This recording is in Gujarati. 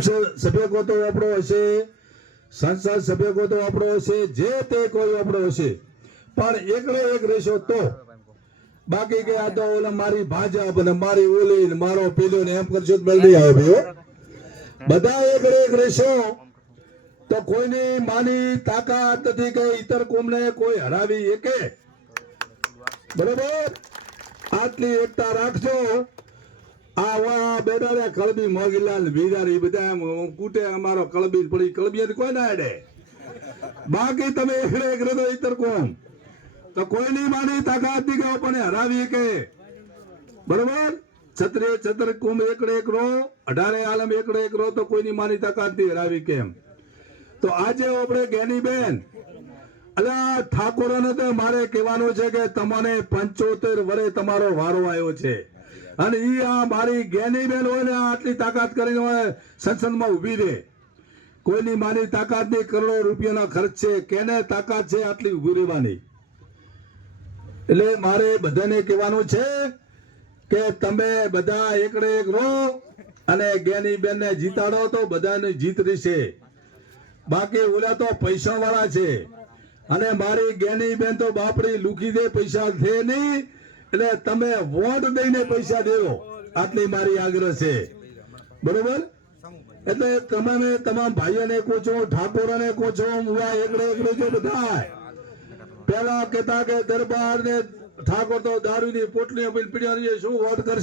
સભ્ય તો આપણો હશે. સંસદ સભ્ય તો આપણો હશે. જે તે કોઈ આપણો હશે. પણ એકડે એક રહેશો તો. બાકી કે આ તો ઓલા મારી ભાજપ અને મારી ઓલી ને મારો પેલો ને એમ કરશો તો આવે ભાઈઓ બધા એકડે એક રહેશો. તો કોઈની માની તાકાત નથી કે ઇતર કોમને કોઈ હરાવી એકે. બરોબર? આટલી એકતા રાખજો. આ વા બેટા કળબી, મોગીલાલ એ બધા એમ કૂટે અમારો કળબી પડી કળબી કોઈ ના અડે. બાકી તમે એકડે એક રહેતો ઇતર કોમ. તો કોઈની માની તાકાત નહીં કે પણ હરાવી કે બરોબર? છત્રે છત્ર કુંભ એકડે એક રો અઢારે આલમ એકડે એક રો તો કોઈની માની તાકાત નહીં હરાવી કેમ તો આજે આપણે જ્ઞાની બેન, અલા ઠાકોરોને તો મારે કહેવાનું છે કે તમને પંચોતેર વરે તમારો વારો આવ્યો છે. અને એ આ મારી જ્ઞાની બેન હોય ને આટલી તાકાત કરીને હોય, સંસદમાં ઊભી રહે. કોઈની મારી તાકાત નહીં, કરોડો રૂપિયાના ખર્ચ છે. કેને તાકાત છે આટલી ઊભી રહેવાની? એટલે મારે બધાને કહેવાનું છે કે તમે બધા એકડે એક રહો અને જ્ઞાની બેન ને જીતાડો તો બધાને જીત રહેશે. બાકી ઓલા તો પૈસા વાળા છે. અને મારી જ્ઞાની બેન તો બાપડી લુકી દે, પૈસા છે નહીં. એટલે તમે વોટ દઈને પૈસા દેવો. આટલી મારી આગ્રહ છે. બરોબર? એટલે તમામે તમામ ભાઈઓને કહું છું ઠાકોરોને કહું છું મુવા એકડે એકડે જો બધા પેલા કહેતા કે દરબાર ને ઠાકોર તો દારૂની પોટલી પીડી શું વોટ કરશે?